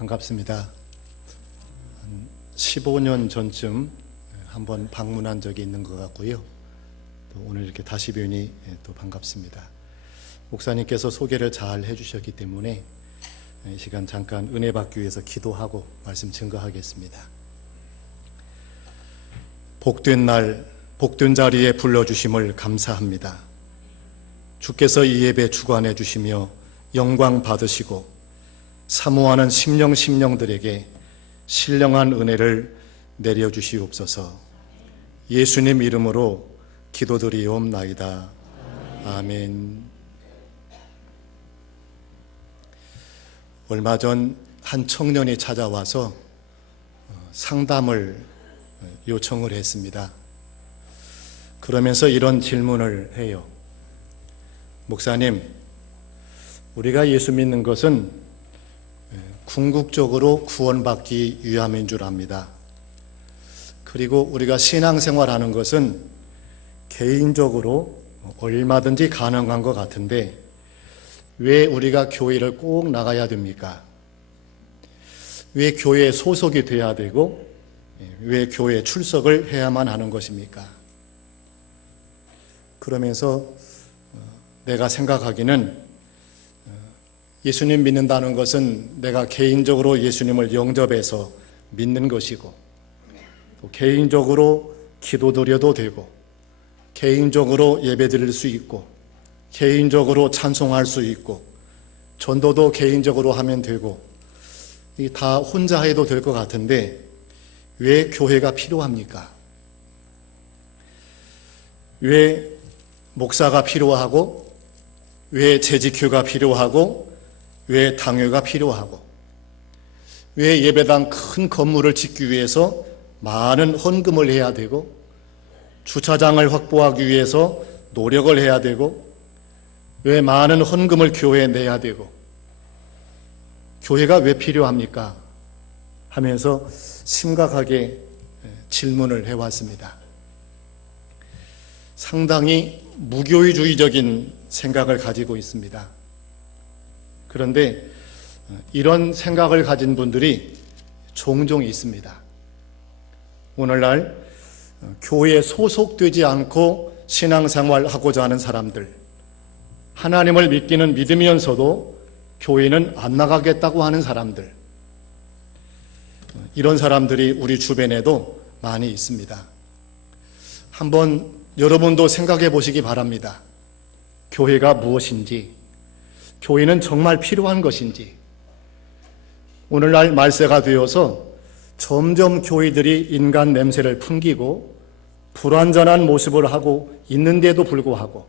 반갑습니다. 15년 전쯤 한번 방문한 적이 있는 것 같고요. 또 오늘 이렇게 다시 뵈니 또 반갑습니다. 목사님께서 소개를 잘 해주셨기 때문에 이 시간 잠깐 은혜 받기 위해서 기도하고 말씀 증거하겠습니다. 복된 날, 복된 자리에 불러주심을 감사합니다. 주께서 이 예배 주관해 주시며 영광 받으시고 사모하는 심령들에게 신령한 은혜를 내려주시옵소서. 예수님 이름으로 기도드리옵나이다. 아멘. 얼마 전 한 청년이 찾아와서 상담을 요청을 했습니다. 그러면서 이런 질문을 해요. 목사님, 우리가 예수 믿는 것은 궁극적으로 구원받기 위함인 줄 압니다. 그리고 우리가 신앙생활하는 것은 개인적으로 얼마든지 가능한 것 같은데 왜 우리가 교회를 꼭 나가야 됩니까? 왜 교회에 소속이 돼야 되고 왜 교회에 출석을 해야만 하는 것입니까? 그러면서 내가 생각하기는 예수님 믿는다는 것은 내가 개인적으로 예수님을 영접해서 믿는 것이고 또 개인적으로 기도드려도 되고 개인적으로 예배드릴 수 있고 개인적으로 찬송할 수 있고 전도도 개인적으로 하면 되고 다 혼자 해도 될 것 같은데 왜 교회가 필요합니까? 왜 목사가 필요하고 왜 재직교가 필요하고 왜 당회가 필요하고 왜 예배당 큰 건물을 짓기 위해서 많은 헌금을 해야 되고 주차장을 확보하기 위해서 노력을 해야 되고 왜 많은 헌금을 교회에 내야 되고 교회가 왜 필요합니까? 하면서 심각하게 질문을 해왔습니다. 상당히 무교회주의적인 생각을 가지고 있습니다. 그런데 이런 생각을 가진 분들이 종종 있습니다. 오늘날 교회에 소속되지 않고 신앙생활하고자 하는 사람들, 하나님을 믿기는 믿으면서도 교회는 안 나가겠다고 하는 사람들, 이런 사람들이 우리 주변에도 많이 있습니다. 한번 여러분도 생각해 보시기 바랍니다. 교회가 무엇인지, 교회는 정말 필요한 것인지. 오늘날 말세가 되어서 점점 교회들이 인간 냄새를 풍기고 불완전한 모습을 하고 있는데도 불구하고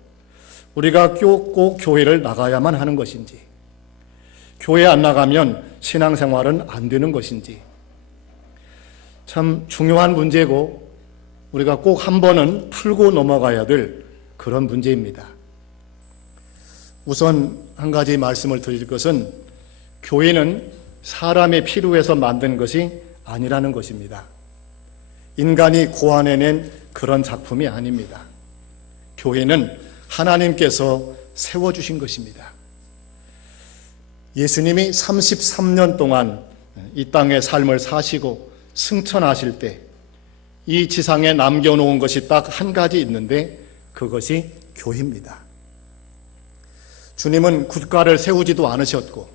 우리가 꼭 교회를 나가야만 하는 것인지, 교회 안 나가면 신앙생활은 안 되는 것인지 참 중요한 문제고 우리가 꼭 한 번은 풀고 넘어가야 될 그런 문제입니다. 우선 한 가지 말씀을 드릴 것은 교회는 사람의 필요해서 만든 것이 아니라는 것입니다. 인간이 고안해낸 그런 작품이 아닙니다. 교회는 하나님께서 세워주신 것입니다. 예수님이 33년 동안 이 땅의 삶을 사시고 승천하실 때 이 지상에 남겨놓은 것이 딱 한 가지 있는데 그것이 교회입니다. 주님은 국가를 세우지도 않으셨고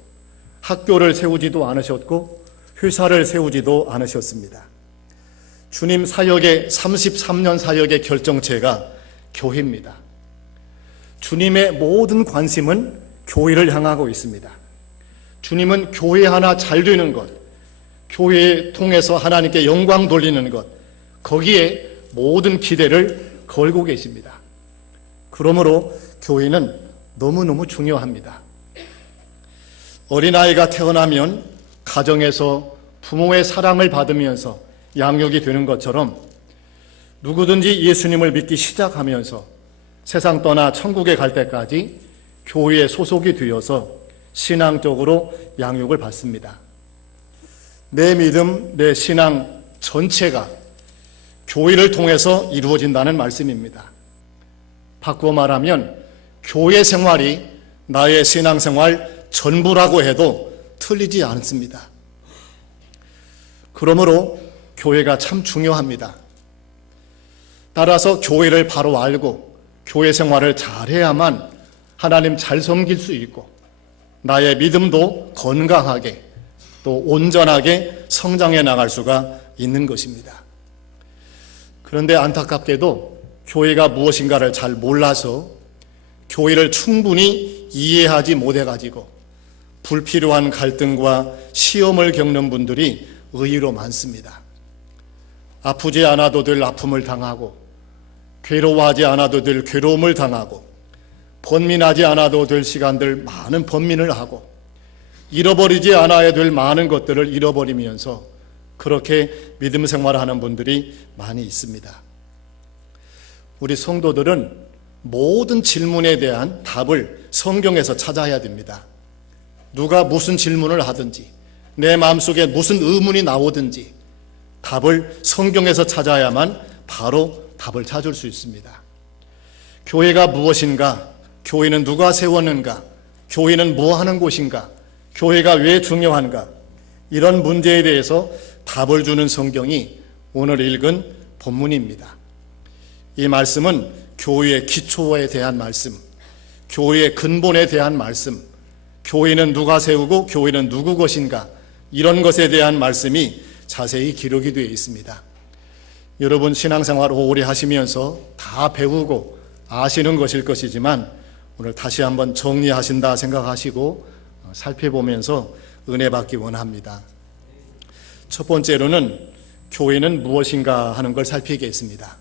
학교를 세우지도 않으셨고 회사를 세우지도 않으셨습니다. 주님 사역의 33년 사역의 결정체가 교회입니다. 주님의 모든 관심은 교회를 향하고 있습니다. 주님은 교회 하나 잘 되는 것, 교회 통해서 하나님께 영광 돌리는 것, 거기에 모든 기대를 걸고 계십니다. 그러므로 교회는 너무너무 중요합니다. 어린아이가 태어나면 가정에서 부모의 사랑을 받으면서 양육이 되는 것처럼 누구든지 예수님을 믿기 시작하면서 세상 떠나 천국에 갈 때까지 교회에 소속이 되어서 신앙적으로 양육을 받습니다. 내 믿음, 내 신앙 전체가 교회를 통해서 이루어진다는 말씀입니다. 바꾸어 말하면 교회 생활이 나의 신앙생활 전부라고 해도 틀리지 않습니다. 그러므로 교회가 참 중요합니다. 따라서 교회를 바로 알고 교회 생활을 잘해야만 하나님 잘 섬길 수 있고 나의 믿음도 건강하게 또 온전하게 성장해 나갈 수가 있는 것입니다. 그런데 안타깝게도 교회가 무엇인가를 잘 몰라서 교회를 충분히 이해하지 못해가지고 불필요한 갈등과 시험을 겪는 분들이 의외로 많습니다. 아프지 않아도 될 아픔을 당하고 괴로워하지 않아도 될 괴로움을 당하고 번민하지 않아도 될 시간들 많은 번민을 하고 잃어버리지 않아야 될 많은 것들을 잃어버리면서 그렇게 믿음 생활을 하는 분들이 많이 있습니다. 우리 성도들은 모든 질문에 대한 답을 성경에서 찾아야 됩니다. 누가 무슨 질문을 하든지 내 마음속에 무슨 의문이 나오든지 답을 성경에서 찾아야만 바로 답을 찾을 수 있습니다. 교회가 무엇인가? 교회는 누가 세웠는가? 교회는 뭐 하는 곳인가? 교회가 왜 중요한가? 이런 문제에 대해서 답을 주는 성경이 오늘 읽은 본문입니다. 이 말씀은 교회의 기초에 대한 말씀, 교회의 근본에 대한 말씀, 교회는 누가 세우고 교회는 누구 것인가? 이런 것에 대한 말씀이 자세히 기록이 되어 있습니다. 여러분 신앙생활 오래 하시면서 다 배우고 아시는 것일 것이지만 오늘 다시 한번 정리하신다 생각하시고 살펴보면서 은혜 받기 원합니다. 첫 번째로는 교회는 무엇인가 하는 걸 살피겠습니다.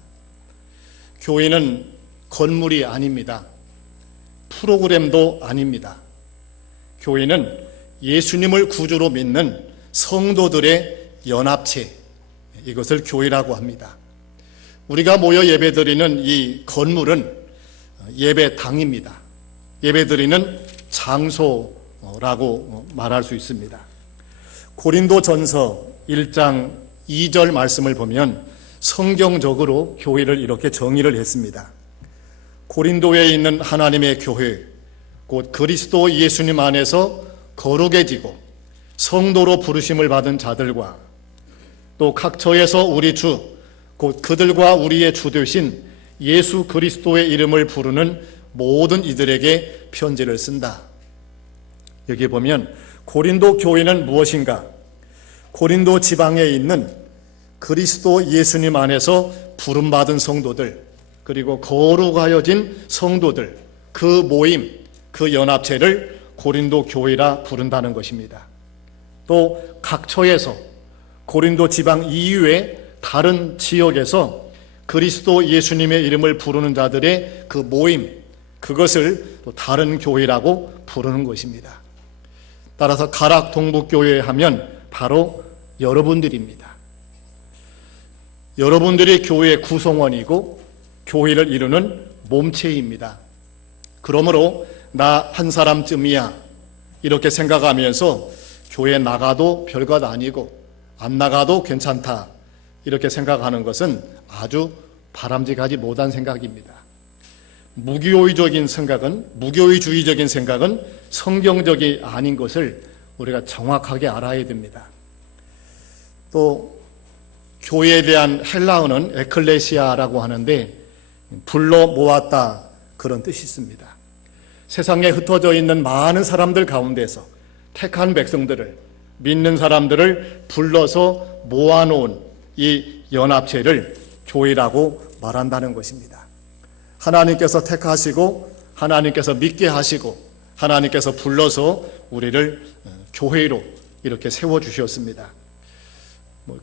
교회는 건물이 아닙니다. 프로그램도 아닙니다. 교회는 예수님을 구주로 믿는 성도들의 연합체, 이것을 교회라고 합니다. 우리가 모여 예배드리는 이 건물은 예배당입니다. 예배드리는 장소라고 말할 수 있습니다. 고린도전서 1장 2절 말씀을 보면 성경적으로 교회를 이렇게 정의를 했습니다. 고린도에 있는 하나님의 교회, 곧 그리스도 예수님 안에서 거룩해지고 성도로 부르심을 받은 자들과 또 각처에서 우리 주, 곧 그들과 우리의 주 되신 예수 그리스도의 이름을 부르는 모든 이들에게 편지를 쓴다. 여기 보면 고린도 교회는 무엇인가? 고린도 지방에 있는 그리스도 예수님 안에서 부름받은 성도들, 그리고 거룩하여진 성도들, 그 모임, 그 연합체를 고린도 교회라 부른다는 것입니다. 또 각처에서 고린도 지방 이외의 다른 지역에서 그리스도 예수님의 이름을 부르는 자들의 그 모임, 그것을 또 다른 교회라고 부르는 것입니다. 따라서 가락 동북교회 하면 바로 여러분들입니다. 여러분들이 교회의 구성원이고 교회를 이루는 몸체입니다. 그러므로 나 한 사람쯤이야 이렇게 생각하면서 교회 나가도 별것 아니고 안 나가도 괜찮다 이렇게 생각하는 것은 아주 바람직하지 못한 생각입니다. 무교의적인 생각은, 무교의주의적인 생각은 성경적이 아닌 것을 우리가 정확하게 알아야 됩니다. 또 교회에 대한 헬라어는 에클레시아라고 하는데 불러 모았다 그런 뜻이 있습니다. 세상에 흩어져 있는 많은 사람들 가운데서 택한 백성들을, 믿는 사람들을 불러서 모아놓은 이 연합체를 교회라고 말한다는 것입니다. 하나님께서 택하시고 하나님께서 믿게 하시고 하나님께서 불러서 우리를 교회로 이렇게 세워주셨습니다.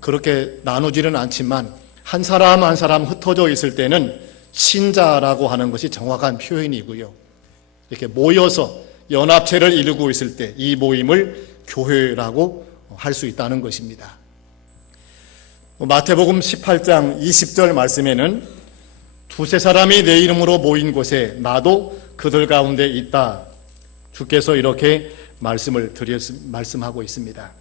그렇게 나누지는 않지만 한 사람 한 사람 흩어져 있을 때는 신자라고 하는 것이 정확한 표현이고요. 이렇게 모여서 연합체를 이루고 있을 때 이 모임을 교회라고 할 수 있다는 것입니다. 마태복음 18장 20절 말씀에는 두세 사람이 내 이름으로 모인 곳에 나도 그들 가운데 있다. 주께서 이렇게 말씀하고 있습니다.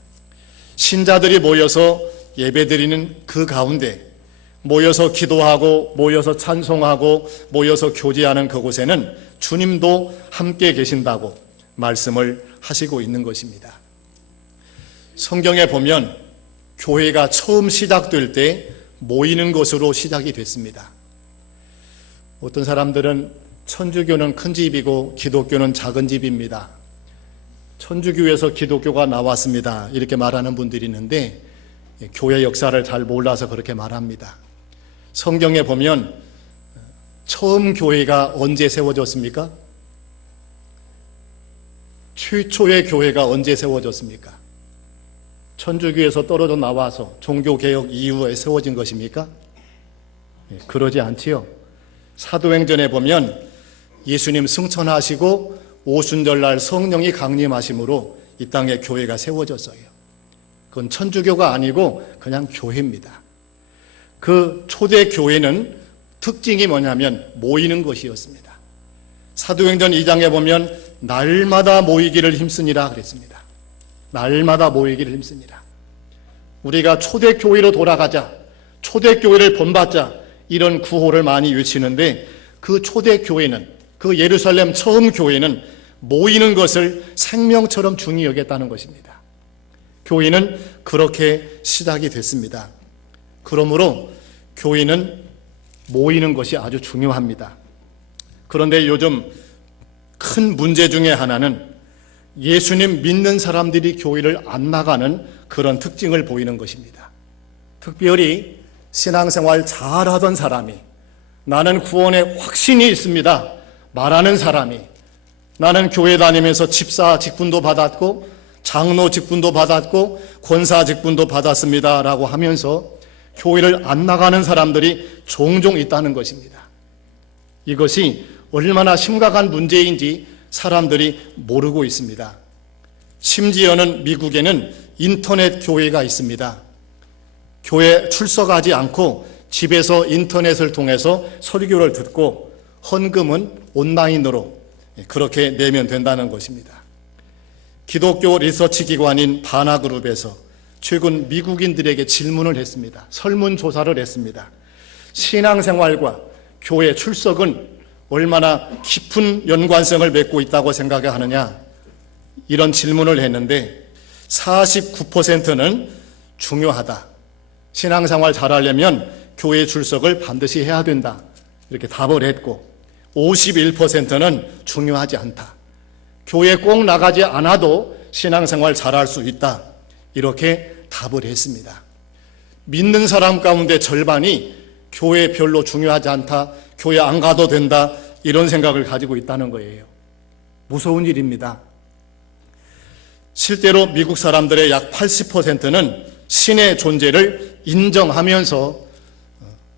신자들이 모여서 예배드리는 그 가운데, 모여서 기도하고 모여서 찬송하고 모여서 교제하는 그곳에는 주님도 함께 계신다고 말씀을 하시고 있는 것입니다. 성경에 보면 교회가 처음 시작될 때 모이는 것으로 시작이 됐습니다. 어떤 사람들은 천주교는 큰 집이고 기독교는 작은 집입니다. 천주교에서 기독교가 나왔습니다. 이렇게 말하는 분들이 있는데 교회 역사를 잘 몰라서 그렇게 말합니다. 성경에 보면 처음 교회가 언제 세워졌습니까? 최초의 교회가 언제 세워졌습니까? 천주교에서 떨어져 나와서 종교개혁 이후에 세워진 것입니까? 그러지 않지요. 사도행전에 보면 예수님 승천하시고 오순절날 성령이 강림하심으로 이 땅에 교회가 세워졌어요. 그건 천주교가 아니고 그냥 교회입니다. 그 초대 교회는 특징이 뭐냐면 모이는 것이었습니다. 사도행전 2장에 보면 날마다 모이기를 힘쓰니라 그랬습니다. 날마다 모이기를 힘쓰니라. 우리가 초대교회로 돌아가자, 초대교회를 본받자, 이런 구호를 많이 외치는데 그 초대교회는, 그 예루살렘 처음 교회는 모이는 것을 생명처럼 중히 여겼다는 것입니다. 교회는 그렇게 시작이 됐습니다. 그러므로 교회는 모이는 것이 아주 중요합니다. 그런데 요즘 큰 문제 중에 하나는 예수님 믿는 사람들이 교회를 안 나가는 그런 특징을 보이는 것입니다. 특별히 신앙생활 잘하던 사람이, 나는 구원에 확신이 있습니다 말하는 사람이, 나는 교회 다니면서 집사 직분도 받았고 장로 직분도 받았고 권사 직분도 받았습니다 라고 하면서 교회를 안 나가는 사람들이 종종 있다는 것입니다. 이것이 얼마나 심각한 문제인지 사람들이 모르고 있습니다. 심지어는 미국에는 인터넷 교회가 있습니다. 교회 출석하지 않고 집에서 인터넷을 통해서 설교를 듣고 헌금은 온라인으로 그렇게 내면 된다는 것입니다. 기독교 리서치 기관인 바나그룹에서 최근 미국인들에게 질문을 했습니다. 설문조사를 했습니다. 신앙생활과 교회 출석은 얼마나 깊은 연관성을 맺고 있다고 생각하느냐, 이런 질문을 했는데 49%는 중요하다. 신앙생활 잘하려면 교회 출석을 반드시 해야 된다. 이렇게 답을 했고 51%는 중요하지 않다. 교회 꼭 나가지 않아도 신앙생활 잘할 수 있다. 이렇게 답을 했습니다. 믿는 사람 가운데 절반이 교회 별로 중요하지 않다, 교회 안 가도 된다, 이런 생각을 가지고 있다는 거예요. 무서운 일입니다. 실제로 미국 사람들의 약 80%는 신의 존재를 인정하면서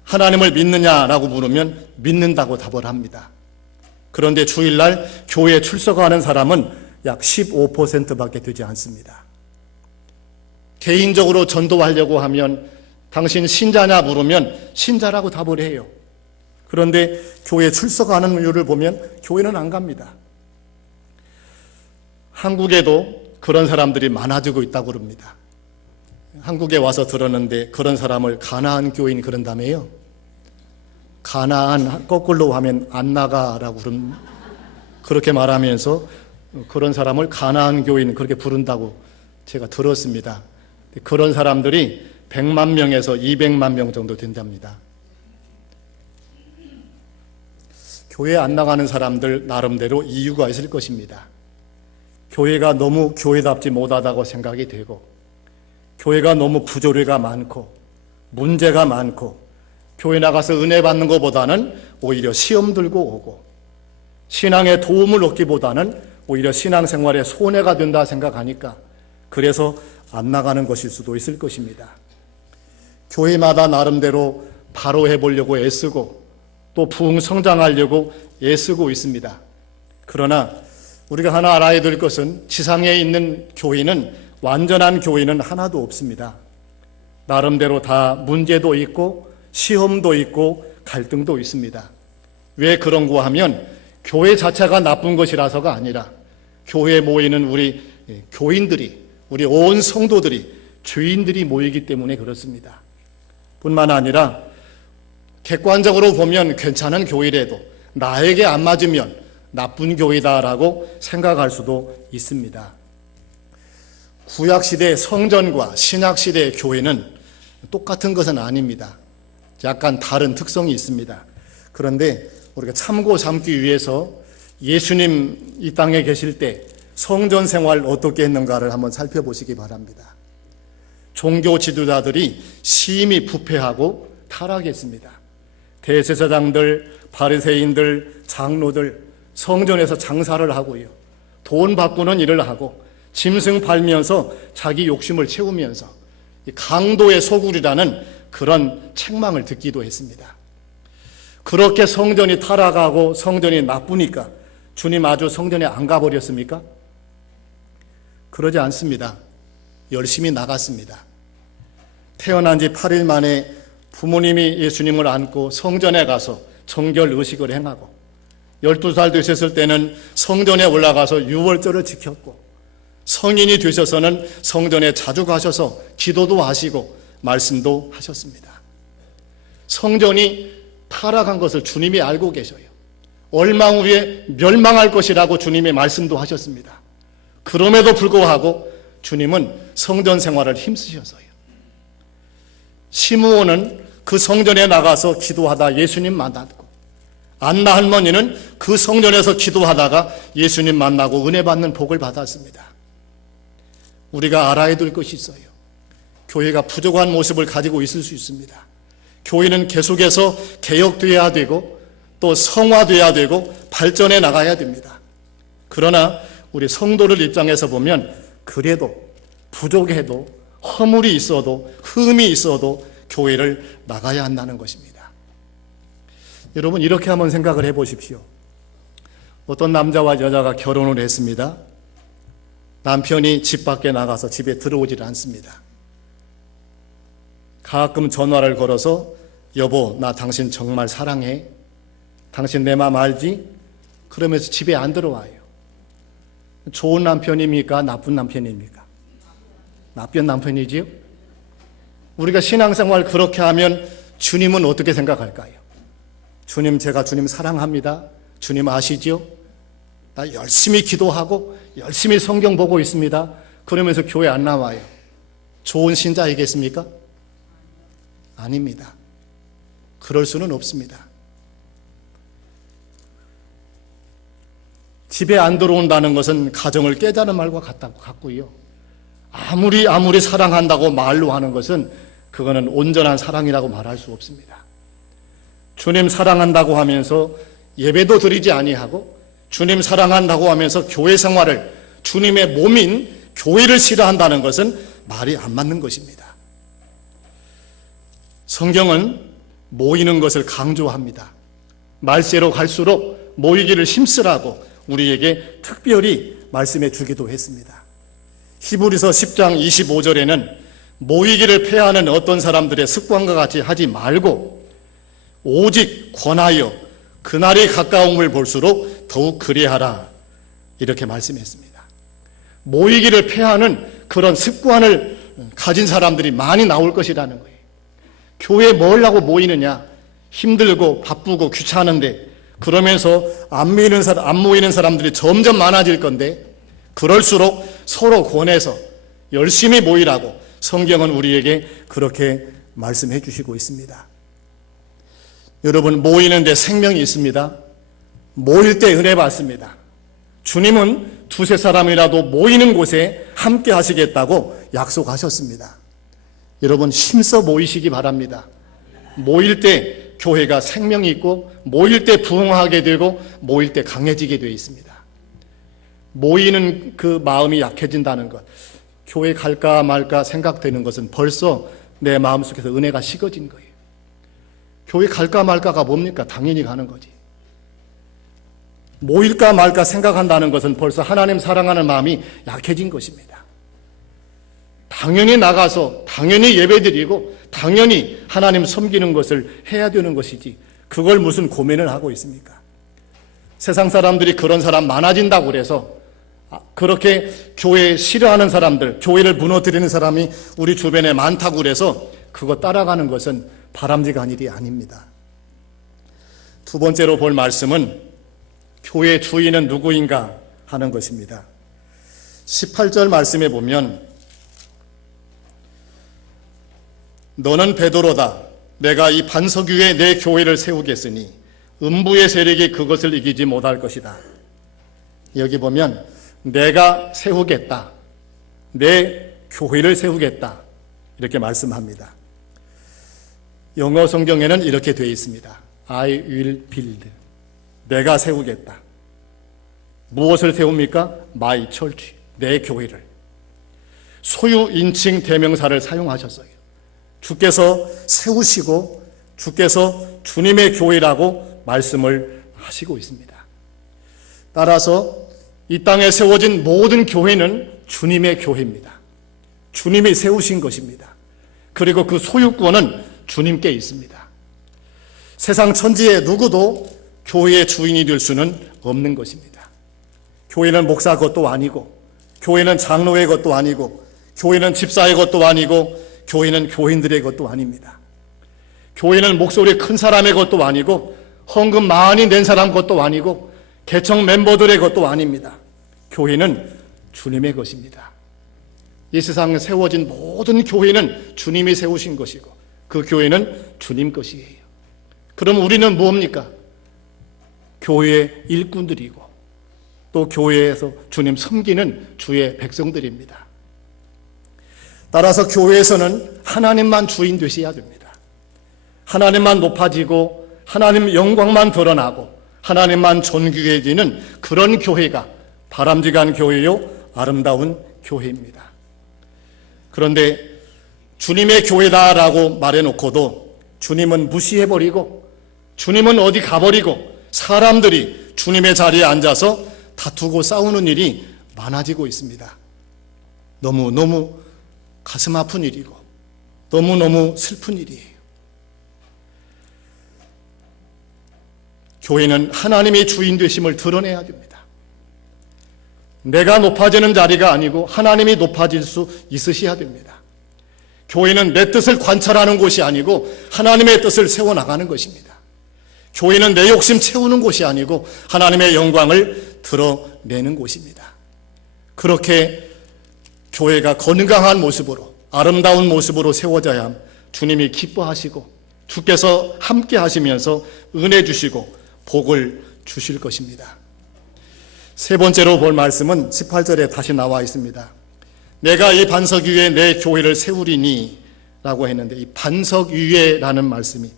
하나님을 믿느냐라고 물으면 믿는다고 답을 합니다. 그런데 주일날 교회에 출석하는 사람은 약 15%밖에 되지 않습니다. 개인적으로 전도하려고 하면 당신 신자냐 물으면 신자라고 답을 해요. 그런데 교회에 출석하는 이유를 보면 교회는 안 갑니다. 한국에도 그런 사람들이 많아지고 있다고 그럽니다. 한국에 와서 들었는데 그런 사람을 가나안 교인 그런다며요. 가나안 거꾸로 하면 안 나가라고 그렇게 말하면서 그런 사람을 가나안 교인 그렇게 부른다고 제가 들었습니다. 그런 사람들이 100만 명에서 200만 명 정도 된답니다. 교회 안 나가는 사람들 나름대로 이유가 있을 것입니다. 교회가 너무 교회답지 못하다고 생각이 되고, 교회가 너무 부조리가 많고 문제가 많고, 교회 나가서 은혜 받는 것보다는 오히려 시험 들고 오고 신앙에 도움을 얻기보다는 오히려 신앙생활에 손해가 된다 생각하니까 그래서 안 나가는 것일 수도 있을 것입니다. 교회마다 나름대로 바로 해보려고 애쓰고 또 부흥 성장하려고 애쓰고 있습니다. 그러나 우리가 하나 알아야 될 것은 지상에 있는 교회는, 완전한 교회는 하나도 없습니다. 나름대로 다 문제도 있고 시험도 있고 갈등도 있습니다. 왜 그런고 하면 교회 자체가 나쁜 것이라서가 아니라 교회에 모이는 우리 교인들이, 우리 온 성도들이, 죄인들이 모이기 때문에 그렇습니다. 뿐만 아니라 객관적으로 보면 괜찮은 교회라도 나에게 안 맞으면 나쁜 교회다라고 생각할 수도 있습니다. 구약시대의 성전과 신약시대의 교회는 똑같은 것은 아닙니다. 약간 다른 특성이 있습니다. 그런데 우리가 참고 삼기 위해서 예수님 이 땅에 계실 때 성전 생활 어떻게 했는가를 한번 살펴보시기 바랍니다. 종교 지도자들이 심히 부패하고 타락했습니다. 대제사장들, 바리새인들, 장로들 성전에서 장사를 하고요. 돈 바꾸는 일을 하고 짐승 팔면서 자기 욕심을 채우면서 강도의 소굴이라는 그런 책망을 듣기도 했습니다. 그렇게 성전이 타락하고 성전이 나쁘니까 주님 아주 성전에 안 가버렸습니까? 그러지 않습니다. 열심히 나갔습니다. 태어난 지 8일 만에 부모님이 예수님을 안고 성전에 가서 정결 의식을 행하고 12살 되셨을 때는 성전에 올라가서 유월절을 지켰고 성인이 되셔서는 성전에 자주 가셔서 기도도 하시고 말씀도 하셨습니다. 성전이 타락한 것을 주님이 알고 계셔요. 얼마 후에 멸망할 것이라고 주님이 말씀도 하셨습니다. 그럼에도 불구하고 주님은 성전 생활을 힘쓰셔서요. 시므온은 그 성전에 나가서 기도하다 예수님 만났고 안나 할머니는 그 성전에서 기도하다가 예수님 만나고 은혜 받는 복을 받았습니다. 우리가 알아야 될 것이 있어요. 교회가 부족한 모습을 가지고 있을 수 있습니다. 교회는 계속해서 개혁되어야 되고 또 성화되어야 되고 발전해 나가야 됩니다. 그러나 우리 성도들 입장에서 보면 그래도 부족해도 허물이 있어도 흠이 있어도 교회를 나가야 한다는 것입니다. 여러분 이렇게 한번 생각을 해보십시오. 어떤 남자와 여자가 결혼을 했습니다. 남편이 집 밖에 나가서 집에 들어오질 않습니다. 가끔 전화를 걸어서 여보 나 당신 정말 사랑해. 당신 내 마음 알지? 그러면서 집에 안 들어와요. 좋은 남편입니까? 나쁜 남편입니까? 나쁜 남편이지요? 우리가 신앙생활 그렇게 하면 주님은 어떻게 생각할까요? 주님 제가 주님 사랑합니다. 주님 아시죠? 나 열심히 기도하고 열심히 성경 보고 있습니다. 그러면서 교회 안 나와요. 좋은 신자이겠습니까? 아닙니다. 그럴 수는 없습니다. 집에 안 들어온다는 것은 가정을 깨자는 말과 같고요. 아무리 사랑한다고 말로 하는 것은 그거는 온전한 사랑이라고 말할 수 없습니다. 주님 사랑한다고 하면서 예배도 드리지 아니하고 주님 사랑한다고 하면서 교회 생활을 주님의 몸인 교회를 싫어한다는 것은 말이 안 맞는 것입니다. 성경은 모이는 것을 강조합니다. 말세로 갈수록 모이기를 힘쓰라고 우리에게 특별히 말씀해 주기도 했습니다. 히브리서 10장 25절에는 모이기를 폐하는 어떤 사람들의 습관과 같이 하지 말고 오직 권하여 그날이 가까움을 볼수록 더욱 그리하라 이렇게 말씀했습니다. 모이기를 폐하는 그런 습관을 가진 사람들이 많이 나올 것이라는 거예요. 교회에 뭘 하고 모이느냐? 힘들고 바쁘고 귀찮은데 그러면서 안 모이는 사람들이 점점 많아질 건데 그럴수록 서로 권해서 열심히 모이라고 성경은 우리에게 그렇게 말씀해 주시고 있습니다. 여러분 모이는데 생명이 있습니다. 모일 때 은혜 받습니다. 주님은 두세 사람이라도 모이는 곳에 함께 하시겠다고 약속하셨습니다. 여러분 힘써 모이시기 바랍니다. 모일 때 교회가 생명이 있고 모일 때 부흥하게 되고 모일 때 강해지게 되어 있습니다. 모이는 그 마음이 약해진다는 것, 교회 갈까 말까 생각되는 것은 벌써 내 마음속에서 은혜가 식어진 거예요. 교회 갈까 말까가 뭡니까? 당연히 가는 거지. 모일까 말까 생각한다는 것은 벌써 하나님 사랑하는 마음이 약해진 것입니다. 당연히 나가서 당연히 예배드리고 당연히 하나님 섬기는 것을 해야 되는 것이지 그걸 무슨 고민을 하고 있습니까? 세상 사람들이 그런 사람 많아진다고 그래서 그렇게 교회 싫어하는 사람들, 교회를 무너뜨리는 사람이 우리 주변에 많다고 그래서 그거 따라가는 것은 바람직한 일이 아닙니다. 두 번째로 볼 말씀은 교회 주인은 누구인가 하는 것입니다. 18절 말씀에 보면 너는 베드로다. 내가 이 반석 위에 내 교회를 세우겠으니 음부의 세력이 그것을 이기지 못할 것이다. 여기 보면 내가 세우겠다. 내 교회를 세우겠다. 이렇게 말씀합니다. 영어 성경에는 이렇게 되어 있습니다. I will build. 내가 세우겠다. 무엇을 세웁니까? My church. 내 교회를. 소유 인칭 대명사를 사용하셨어요. 주께서 세우시고 주께서 주님의 교회라고 말씀을 하시고 있습니다. 따라서 이 땅에 세워진 모든 교회는 주님의 교회입니다. 주님이 세우신 것입니다. 그리고 그 소유권은 주님께 있습니다. 세상 천지에 누구도 교회의 주인이 될 수는 없는 것입니다. 교회는 목사 것도 아니고, 교회는 장로의 것도 아니고, 교회는 집사의 것도 아니고, 교회는 교인들의 것도 아닙니다. 교회는 목소리 큰 사람의 것도 아니고, 헌금 많이 낸 사람 것도 아니고, 개청 멤버들의 것도 아닙니다. 교회는 주님의 것입니다. 이 세상에 세워진 모든 교회는 주님이 세우신 것이고 그 교회는 주님 것이에요. 그럼 우리는 뭡니까? 교회의 일꾼들이고 또 교회에서 주님 섬기는 주의 백성들입니다. 따라서 교회에서는 하나님만 주인 되셔야 됩니다. 하나님만 높아지고 하나님 영광만 드러나고 하나님만 존귀해지는 그런 교회가 바람직한 교회요 아름다운 교회입니다. 그런데 주님의 교회다라고 말해놓고도 주님은 무시해버리고 주님은 어디 가버리고 사람들이 주님의 자리에 앉아서 다투고 싸우는 일이 많아지고 있습니다. 너무너무 가슴 아픈 일이고 너무너무 슬픈 일이에요. 교회는 하나님의 주인 되심을 드러내야 됩니다. 내가 높아지는 자리가 아니고 하나님이 높아질 수 있으셔야 됩니다. 교회는 내 뜻을 관찰하는 곳이 아니고 하나님의 뜻을 세워나가는 것입니다. 교회는 내 욕심 채우는 곳이 아니고 하나님의 영광을 드러내는 곳입니다. 그렇게 교회가 건강한 모습으로 아름다운 모습으로 세워져야 주님이 기뻐하시고 주께서 함께 하시면서 은혜 주시고 복을 주실 것입니다. 세 번째로 볼 말씀은 18절에 다시 나와 있습니다. 내가 이 반석 위에 내 교회를 세우리니 라고 했는데 이 반석 위에라는 말씀이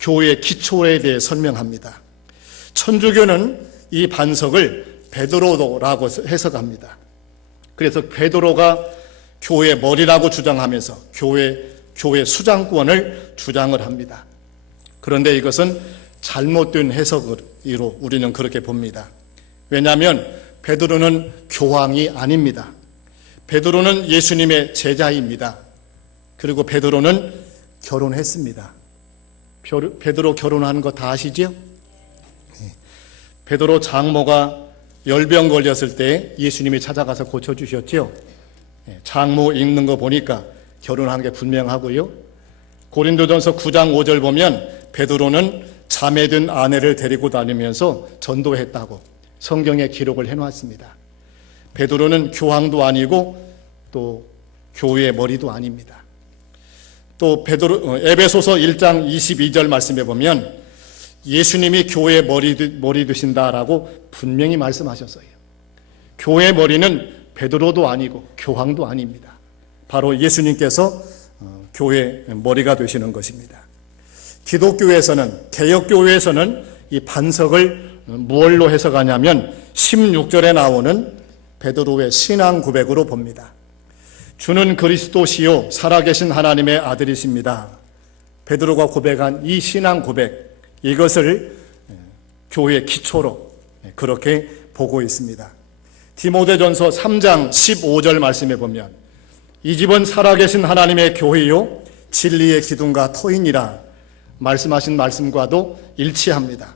교회의 기초에 대해 설명합니다. 천주교는 이 반석을 베드로라고 해석합니다. 그래서 베드로가 교회의 머리라고 주장하면서 교회 수장권을 주장을 합니다. 그런데 이것은 잘못된 해석으로 우리는 그렇게 봅니다. 왜냐하면 베드로는 교황이 아닙니다. 베드로는 예수님의 제자입니다. 그리고 베드로는 결혼했습니다. 베드로 결혼하는 거 다 아시죠? 베드로 장모가 열병 걸렸을 때 예수님이 찾아가서 고쳐주셨죠? 장모 읽는 거 보니까 결혼한 게 분명하고요. 고린도전서 9장 5절 보면 베드로는 자매된 아내를 데리고 다니면서 전도했다고 성경에 기록을 해놨습니다. 베드로는 교황도 아니고 또 교회의 머리도 아닙니다. 또 에베소서 1장 22절 말씀해 보면 예수님이 교회의 머리 되신다라고 분명히 말씀하셨어요. 교회의 머리는 베드로도 아니고 교황도 아닙니다. 바로 예수님께서 교회의 머리가 되시는 것입니다. 기독교에서는 개혁교회에서는 이 반석을 무엇로 해석하냐면 16절에 나오는 베드로의 신앙 고백으로 봅니다. 주는 그리스도시요 살아계신 하나님의 아들이십니다. 베드로가 고백한 이 신앙 고백, 이것을 교회의 기초로 그렇게 보고 있습니다. 디모데전서 3장 15절 말씀해 보면 이 집은 살아계신 하나님의 교회요 진리의 기둥과 터이니라 말씀하신 말씀과도 일치합니다.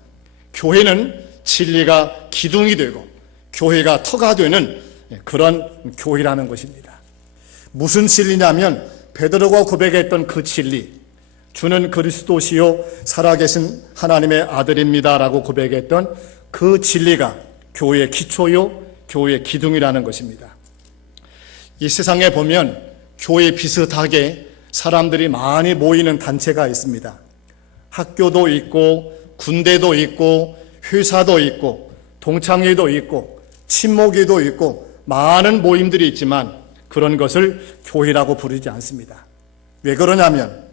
교회는 진리가 기둥이 되고 교회가 터가 되는 그런 교회라는 것입니다. 무슨 진리냐면 베드로가 고백했던 그 진리, 주는 그리스도시요 살아계신 하나님의 아들입니다라고 고백했던 그 진리가 교회의 기초요 교회의 기둥이라는 것입니다. 이 세상에 보면 교회 비슷하게 사람들이 많이 모이는 단체가 있습니다. 학교도 있고 군대도 있고 회사도 있고 동창회도 있고 친목회도 있고 많은 모임들이 있지만 그런 것을 교회라고 부르지 않습니다. 왜 그러냐면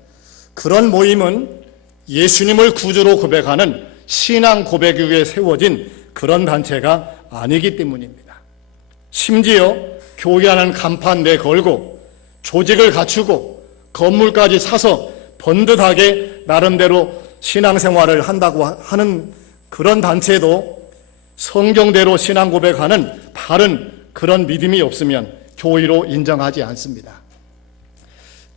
그런 모임은 예수님을 구주로 고백하는 신앙 고백 위에 세워진 그런 단체가 아니기 때문입니다. 심지어 교회라는 간판 내걸고 조직을 갖추고 건물까지 사서 번듯하게 나름대로 신앙생활을 한다고 하는 그런 단체도 성경대로 신앙 고백하는 바른 그런 믿음이 없으면 교회로 인정하지 않습니다.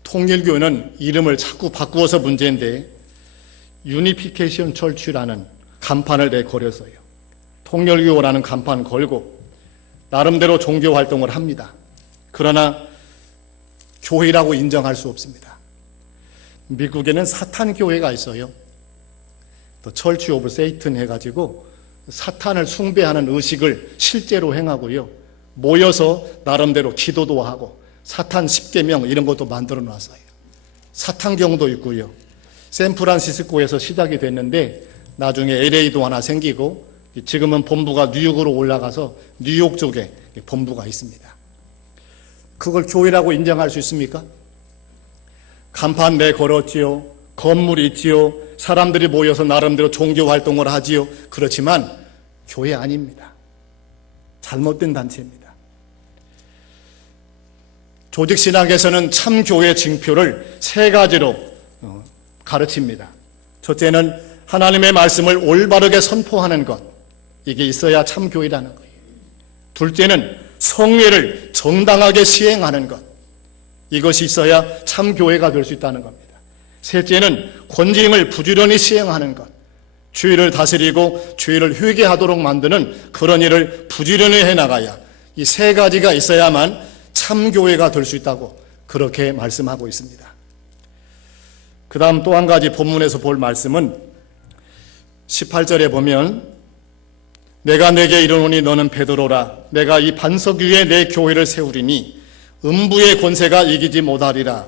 통일교는 이름을 자꾸 바꾸어서 문제인데 유니피케이션 철치라는 간판을 내걸어서요. 통일교라는 간판 걸고 나름대로 종교 활동을 합니다. 그러나 교회라고 인정할 수 없습니다. 미국에는 사탄 교회가 있어요. 또 철치 오브 세이튼 해가지고 사탄을 숭배하는 의식을 실제로 행하고요. 모여서 나름대로 기도도 하고 사탄 10계명 이런 것도 만들어 놨어요. 사탄경도 있고요. 샌프란시스코에서 시작이 됐는데 나중에 LA도 하나 생기고 지금은 본부가 뉴욕으로 올라가서 뉴욕 쪽에 본부가 있습니다. 그걸 교회라고 인정할 수 있습니까? 간판 내걸었지요. 건물이 있지요. 사람들이 모여서 나름대로 종교 활동을 하지요. 그렇지만 교회 아닙니다. 잘못된 단체입니다. 조직신학에서는 참교회 징표를 세 가지로 가르칩니다. 첫째는 하나님의 말씀을 올바르게 선포하는 것. 이게 있어야 참교회라는 거예요. 둘째는 성례를 정당하게 시행하는 것. 이것이 있어야 참교회가 될 수 있다는 겁니다. 셋째는 권징을 부지런히 시행하는 것. 주의를 다스리고 주의를 회개하도록 만드는 그런 일을 부지런히 해나가야 이 세 가지가 있어야만 참교회가 될 수 있다고 그렇게 말씀하고 있습니다. 그 다음 또 한 가지 본문에서 볼 말씀은 18절에 보면 내가 내게 이르노니 너는 베드로라. 내가 이 반석 위에 내 교회를 세우리니 음부의 권세가 이기지 못하리라.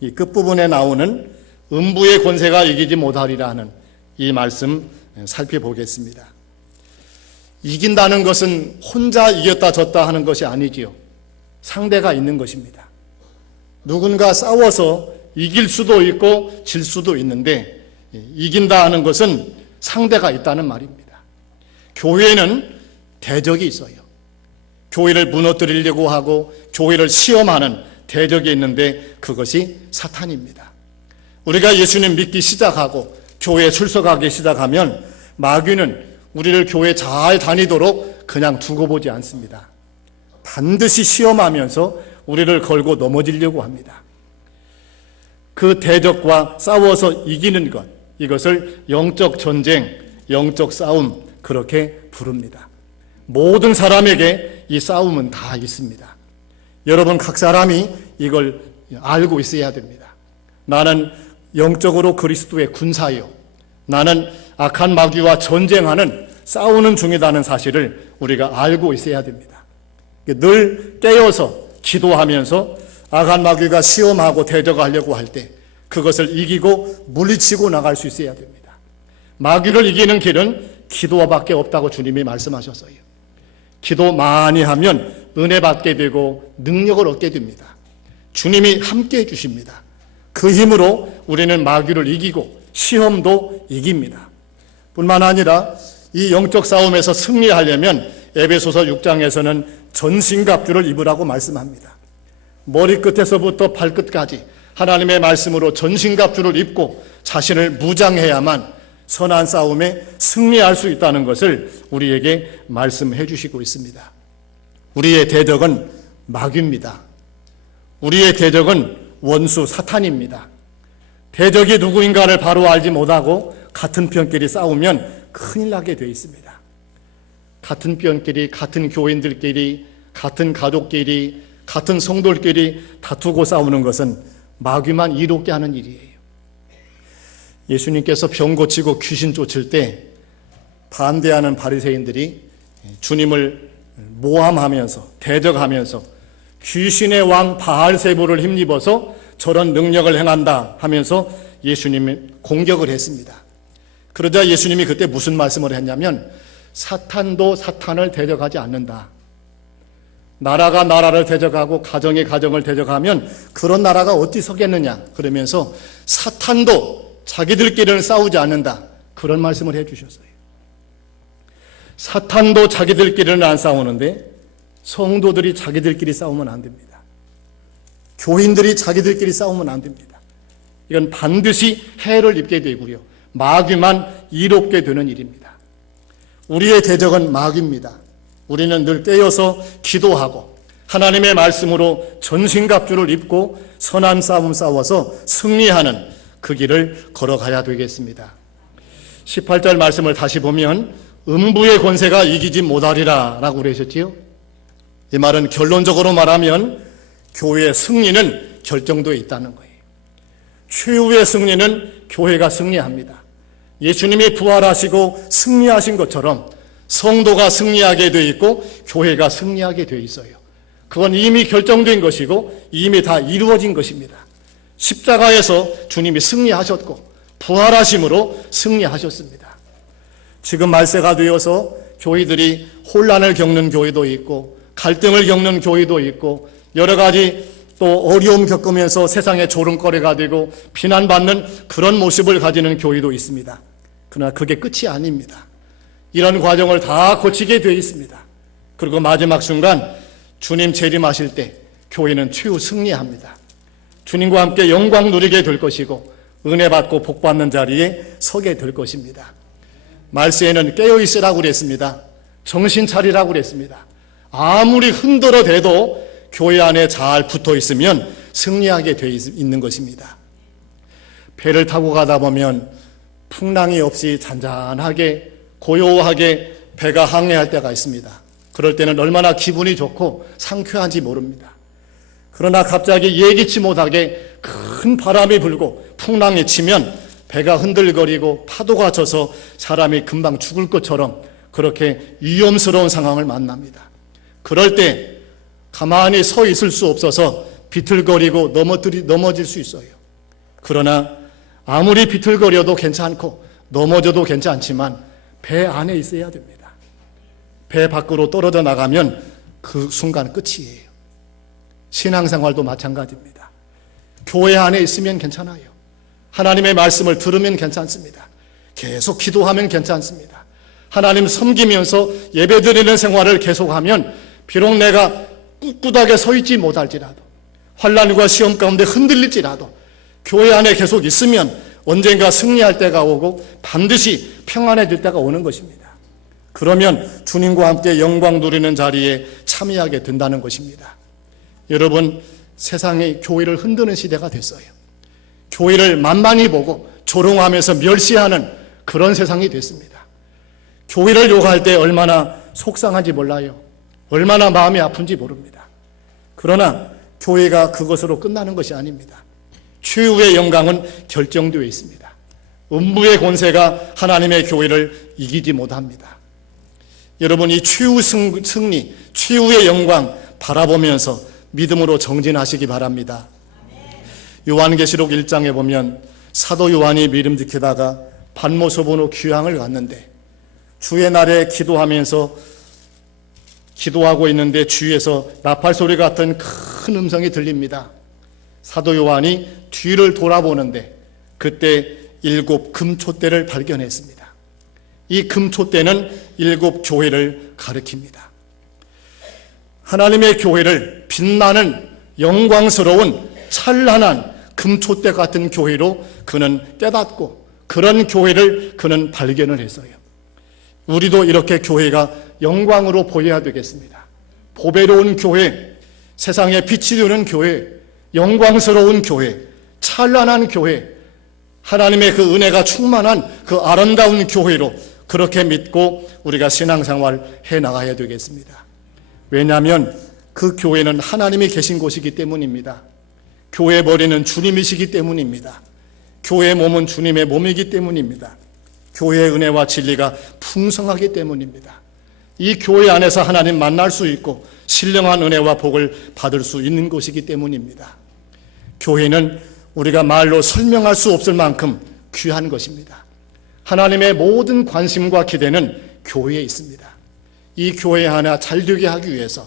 이 끝부분에 나오는 음부의 권세가 이기지 못하리라 하는 이 말씀 살펴보겠습니다. 이긴다는 것은 혼자 이겼다 졌다 하는 것이 아니지요. 상대가 있는 것입니다. 누군가 싸워서 이길 수도 있고 질 수도 있는데 이긴다 하는 것은 상대가 있다는 말입니다. 교회는 대적이 있어요. 교회를 무너뜨리려고 하고 교회를 시험하는 대적이 있는데 그것이 사탄입니다. 우리가 예수님 믿기 시작하고 교회에 출석하기 시작하면 마귀는 우리를 교회 잘 다니도록 그냥 두고 보지 않습니다. 반드시 시험하면서 우리를 걸고 넘어지려고 합니다. 그 대적과 싸워서 이기는 것, 이것을 영적 전쟁, 영적 싸움 그렇게 부릅니다. 모든 사람에게 이 싸움은 다 있습니다. 여러분 각 사람이 이걸 알고 있어야 됩니다. 나는 영적으로 그리스도의 군사요. 나는 악한 마귀와 전쟁하는 싸우는 중이라는 사실을 우리가 알고 있어야 됩니다. 늘 깨어서 기도하면서 악한 마귀가 시험하고 대적하려고 할 때 그것을 이기고 물리치고 나갈 수 있어야 됩니다. 마귀를 이기는 길은 기도밖에 없다고 주님이 말씀하셨어요. 기도 많이 하면 은혜 받게 되고 능력을 얻게 됩니다. 주님이 함께 해주십니다. 그 힘으로 우리는 마귀를 이기고 시험도 이깁니다. 뿐만 아니라 이 영적 싸움에서 승리하려면 에베소서 6장에서는 전신갑주를 입으라고 말씀합니다. 머리끝에서부터 발끝까지 하나님의 말씀으로 전신갑주를 입고 자신을 무장해야만 선한 싸움에 승리할 수 있다는 것을 우리에게 말씀해 주시고 있습니다. 우리의 대적은 마귀입니다. 우리의 대적은 원수 사탄입니다. 대적이 누구인가를 바로 알지 못하고 같은 편끼리 싸우면 큰일 나게 되어 있습니다. 같은 편끼리, 같은 교인들끼리, 같은 가족끼리, 같은 성도들끼리 다투고 싸우는 것은 마귀만 이롭게 하는 일이에요. 예수님께서 병 고치고 귀신 쫓을 때 반대하는 바리새인들이 주님을 모함하면서 대적하면서 귀신의 왕 바알세부를 힘입어서 저런 능력을 행한다 하면서 예수님이 공격을 했습니다. 그러자 예수님이 그때 무슨 말씀을 했냐면 사탄도 사탄을 대적하지 않는다. 나라가 나라를 대적하고 가정이 가정을 대적하면 그런 나라가 어찌 서겠느냐 그러면서 사탄도 자기들끼리는 싸우지 않는다. 그런 말씀을 해주셨어요. 사탄도 자기들끼리는 안 싸우는데 성도들이 자기들끼리 싸우면 안 됩니다. 교인들이 자기들끼리 싸우면 안 됩니다. 이건 반드시 해를 입게 되고요. 마귀만 이롭게 되는 일입니다. 우리의 대적은 마귀입니다. 우리는 늘 깨어서 기도하고 하나님의 말씀으로 전신갑주를 입고 선한 싸움 싸워서 승리하는 그 길을 걸어가야 되겠습니다. 18절 말씀을 다시 보면 음부의 권세가 이기지 못하리라 라고 그러셨지요. 이 말은 결론적으로 말하면 교회의 승리는 결정되어 있다는 거예요. 최후의 승리는 교회가 승리합니다. 예수님이 부활하시고 승리하신 것처럼 성도가 승리하게 되어 있고 교회가 승리하게 되어 있어요. 그건 이미 결정된 것이고 이미 다 이루어진 것입니다. 십자가에서 주님이 승리하셨고 부활하심으로 승리하셨습니다. 지금 말세가 되어서 교회들이 혼란을 겪는 교회도 있고 갈등을 겪는 교회도 있고 여러 가지 또 어려움 겪으면서 세상의 조롱거리가 되고 비난받는 그런 모습을 가지는 교회도 있습니다. 그러나 그게 끝이 아닙니다. 이런 과정을 다 거치게 되어 있습니다. 그리고 마지막 순간 주님 재림하실 때 교회는 최후 승리합니다. 주님과 함께 영광 누리게 될 것이고 은혜 받고 복 받는 자리에 서게 될 것입니다. 말세에는 깨어있으라고 그랬습니다. 정신 차리라고 그랬습니다. 아무리 흔들어대도 교회 안에 잘 붙어 있으면 승리하게 되어 있는 것입니다. 배를 타고 가다 보면 풍랑이 없이 잔잔하게 고요하게 배가 항해할 때가 있습니다. 그럴 때는 얼마나 기분이 좋고 상쾌한지 모릅니다. 그러나 갑자기 예기치 못하게 큰 바람이 불고 풍랑이 치면 배가 흔들거리고 파도가 쳐서 사람이 금방 죽을 것처럼 그렇게 위험스러운 상황을 만납니다. 그럴 때 가만히 서 있을 수 없어서 비틀거리고 넘어질 수 있어요. 그러나 아무리 비틀거려도 괜찮고 넘어져도 괜찮지만 배 안에 있어야 됩니다. 배 밖으로 떨어져 나가면 그 순간 끝이에요. 신앙생활도 마찬가지입니다. 교회 안에 있으면 괜찮아요. 하나님의 말씀을 들으면 괜찮습니다. 계속 기도하면 괜찮습니다. 하나님 섬기면서 예배드리는 생활을 계속하면 비록 내가 꿋꿋하게 서 있지 못할지라도 환난과 시험 가운데 흔들릴지라도 교회 안에 계속 있으면 언젠가 승리할 때가 오고 반드시 평안해질 때가 오는 것입니다. 그러면 주님과 함께 영광 누리는 자리에 참여하게 된다는 것입니다. 여러분, 세상이 교회를 흔드는 시대가 됐어요. 교회를 만만히 보고 조롱하면서 멸시하는 그런 세상이 됐습니다. 교회를 욕할 때 얼마나 속상한지 몰라요. 얼마나 마음이 아픈지 모릅니다. 그러나 교회가 그것으로 끝나는 것이 아닙니다. 최후의 영광은 결정되어 있습니다. 음부의 권세가 하나님의 교회를 이기지 못합니다. 여러분, 이 최후 승리, 최후의 영광 바라보면서 믿음으로 정진하시기 바랍니다. 요한계시록 1장에 보면 사도 요한이 믿음 지키다가 반모sob으로 귀향을 갔는데 주의 날에 기도하고 있는데 주위에서 나팔 소리 같은 큰 음성이 들립니다. 사도 요한이 뒤를 돌아보는데 그때 7 금촛대를 발견했습니다. 이 금촛대는 7 교회를 가리킵니다. 하나님의 교회를 빛나는 영광스러운 찬란한 금촛대 같은 교회로 그는 깨닫고 그런 교회를 그는 발견을 했어요. 우리도 이렇게 교회가 영광으로 보여야 되겠습니다. 보배로운 교회, 세상에 빛이 되는 교회, 영광스러운 교회, 찬란한 교회, 하나님의 그 은혜가 충만한 그 아름다운 교회로 그렇게 믿고 우리가 신앙생활 해나가야 되겠습니다. 왜냐하면 그 교회는 하나님이 계신 곳이기 때문입니다. 교회 머리는 주님이시기 때문입니다. 교회의 몸은 주님의 몸이기 때문입니다. 교회의 은혜와 진리가 풍성하기 때문입니다. 이 교회 안에서 하나님 만날 수 있고 신령한 은혜와 복을 받을 수 있는 곳이기 때문입니다. 교회는 우리가 말로 설명할 수 없을 만큼 귀한 것입니다. 하나님의 모든 관심과 기대는 교회에 있습니다. 이 교회 하나 잘 되게 하기 위해서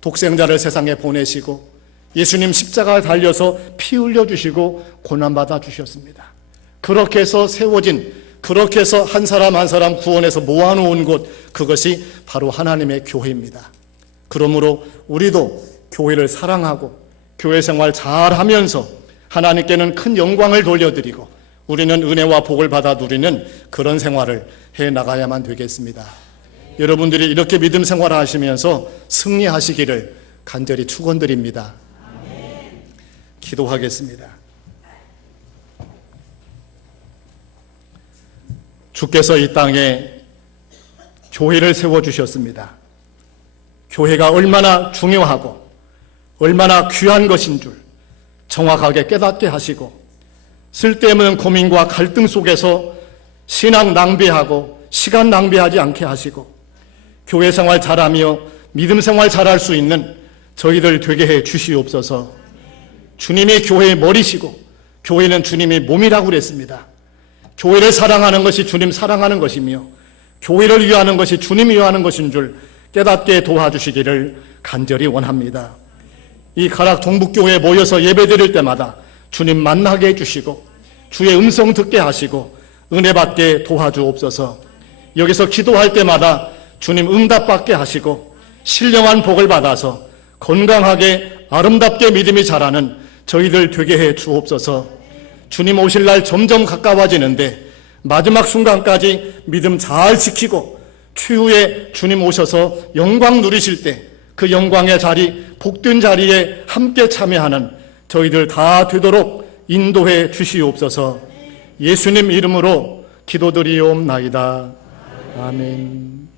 독생자를 세상에 보내시고 예수님 십자가에 달려서 피 흘려주시고 고난받아 주셨습니다. 그렇게 해서 세워진, 그렇게 해서 한 사람 한 사람 구원해서 모아놓은 곳, 그것이 바로 하나님의 교회입니다. 그러므로 우리도 교회를 사랑하고 교회 생활 잘하면서 하나님께는 큰 영광을 돌려드리고 우리는 은혜와 복을 받아 누리는 그런 생활을 해나가야만 되겠습니다. 여러분들이 이렇게 믿음 생활을 하시면서 승리하시기를 간절히 축원드립니다. 기도하겠습니다. 주께서 이 땅에 교회를 세워주셨습니다. 교회가 얼마나 중요하고 얼마나 귀한 것인 줄 정확하게 깨닫게 하시고 쓸데없는 고민과 갈등 속에서 신앙 낭비하고 시간 낭비하지 않게 하시고 교회 생활 잘하며 믿음 생활 잘할 수 있는 저희들 되게 해 주시옵소서. 주님이 교회의 머리시고 교회는 주님의 몸이라고 그랬습니다. 교회를 사랑하는 것이 주님 사랑하는 것이며 교회를 위하는 것이 주님이 위하는 것인 줄 깨닫게 도와주시기를 간절히 원합니다. 이 가락 동북교회에 모여서 예배드릴 때마다 주님 만나게 해주시고 주의 음성 듣게 하시고 은혜 받게 도와주옵소서. 여기서 기도할 때마다 주님 응답받게 하시고 신령한 복을 받아서 건강하게 아름답게 믿음이 자라는 저희들 되게 해 주옵소서. 주님 오실 날 점점 가까워지는데 마지막 순간까지 믿음 잘 지키고 추후에 주님 오셔서 영광 누리실 때 그 영광의 자리, 복된 자리에 함께 참여하는 저희들 다 되도록 인도해 주시옵소서. 예수님 이름으로 기도드리옵나이다. 아멘.